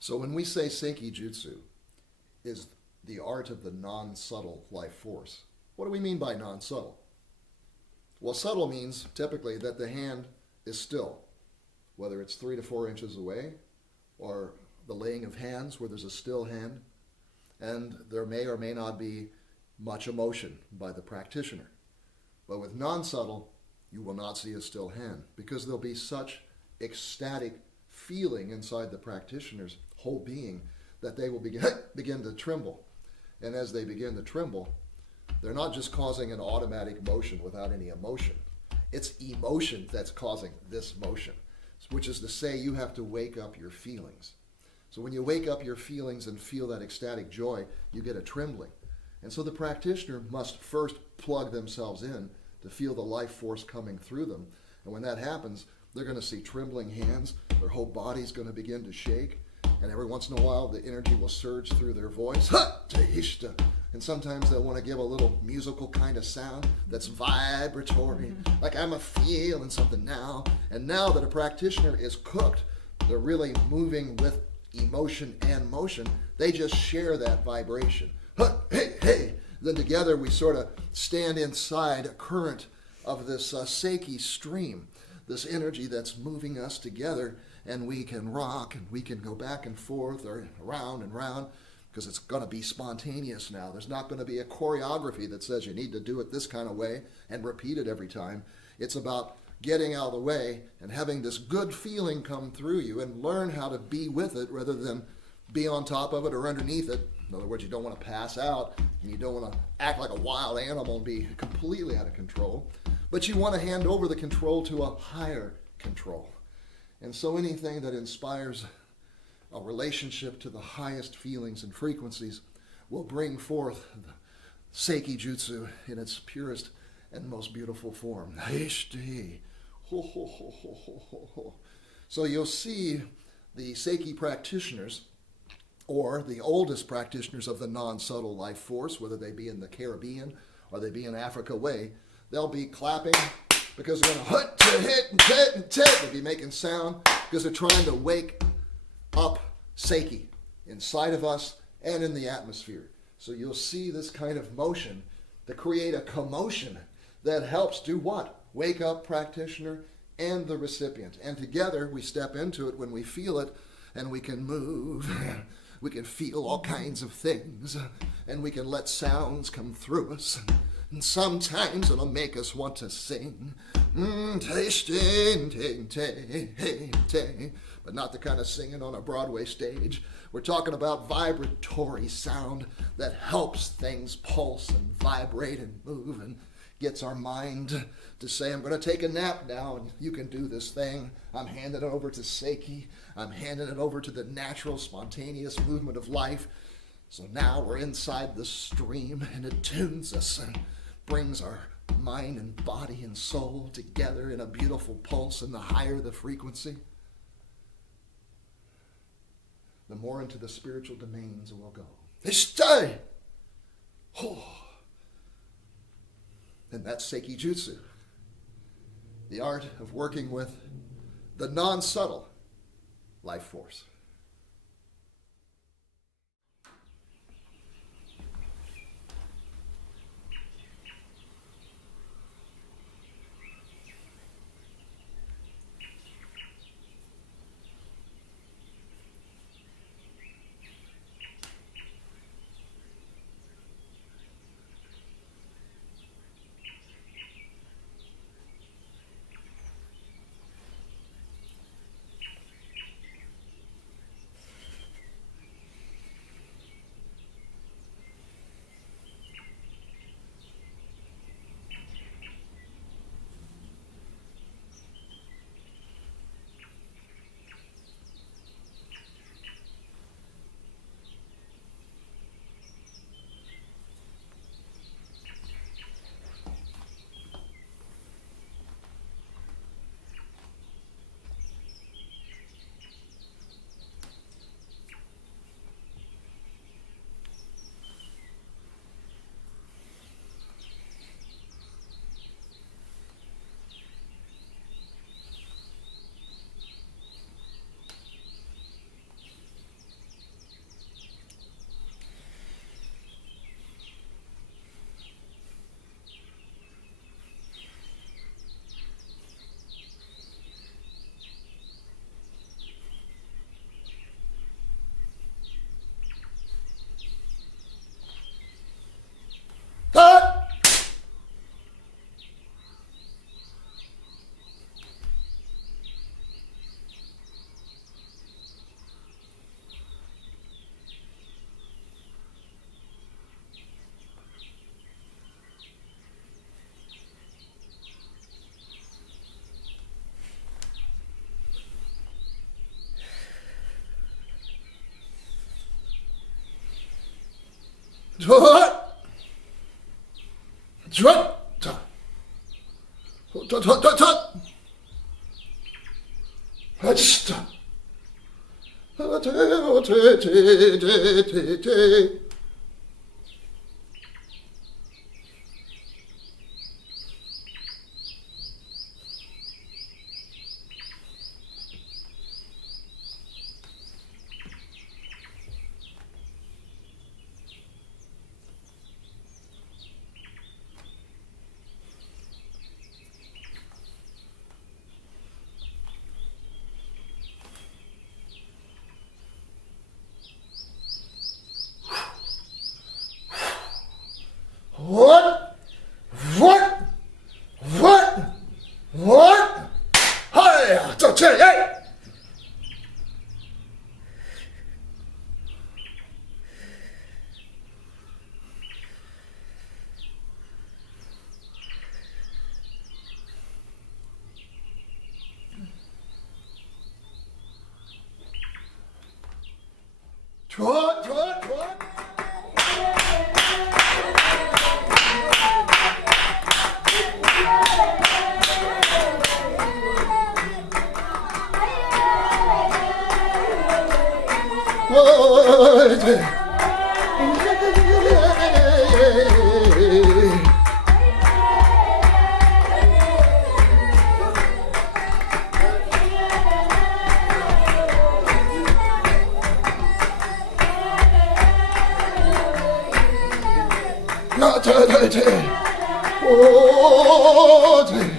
So when we say Seiki Jutsu is the art of the non-subtle life force, what do we mean by non-subtle? Well, subtle means typically that the hand is still, whether it's 3 to 4 inches away, or the laying of hands where there's a still hand, and there may or may not be much emotion by the practitioner. But with non-subtle, you will not see a still hand because there'll be such ecstatic feeling inside the practitioner's whole being that they will begin to tremble. And as they begin to tremble, they're not just causing an automatic motion without any emotion. It's emotion that's causing this motion, which is to say you have to wake up your feelings. So when you wake up your feelings and feel that ecstatic joy, you get a trembling. And so the practitioner must first plug themselves in to feel the life force coming through them. And when that happens, they're going to see trembling hands, their whole body's going to begin to shake, and every once in a while the energy will surge through their voice. And sometimes they'll want to give a little musical kind of sound that's vibratory, like I'm feeling something now. And now that a practitioner is cooked, they're really moving with emotion and motion. They just share that vibration. Hey, hey. Then together we sort of stand inside a current of this Seiki stream, this energy that's moving us together, and we can rock and we can go back and forth or around and round because it's going to be spontaneous now. There's not going to be a choreography that says you need to do it this kind of way and repeat it every time. It's about getting out of the way and having this good feeling come through you and learn how to be with it rather than be on top of it or underneath it. In other words, you don't want to pass out and you don't want to act like a wild animal and be completely out of control, but you want to hand over the control to a higher control. And so anything that inspires a relationship to the highest feelings and frequencies will bring forth the Seiki Jutsu in its purest and most beautiful form. So you'll see the Seiki practitioners, or the oldest practitioners of the non-subtle life force, whether they be in the Caribbean or they be in Africa way, they'll be clapping because they're going to hut to hit and tit and tit. They'll be making sound because they're trying to wake up Seiki inside of us and in the atmosphere. So you'll see this kind of motion to create a commotion that helps do what? Wake up practitioner and the recipient. And together we step into it when we feel it, and we can move. We can feel all kinds of things, and we can let sounds come through us. And sometimes it'll make us want to sing. But not the kind of singing on a Broadway stage. We're talking about vibratory sound that helps things pulse and vibrate and move and gets our mind to say, I'm going to take a nap now and you can do this thing. I'm handing it over to Seiki. I'm handing it over to the natural, spontaneous movement of life. So now we're inside the stream and it tunes us and brings our mind and body and soul together in a beautiful pulse, and the higher the frequency, the more into the spiritual domains we'll go. Stay! Oh. And that's Seiki Jutsu, the art of working with the non-subtle life force. What? What? What? What? Hi! Hey! Trot, trot, trot. Oh,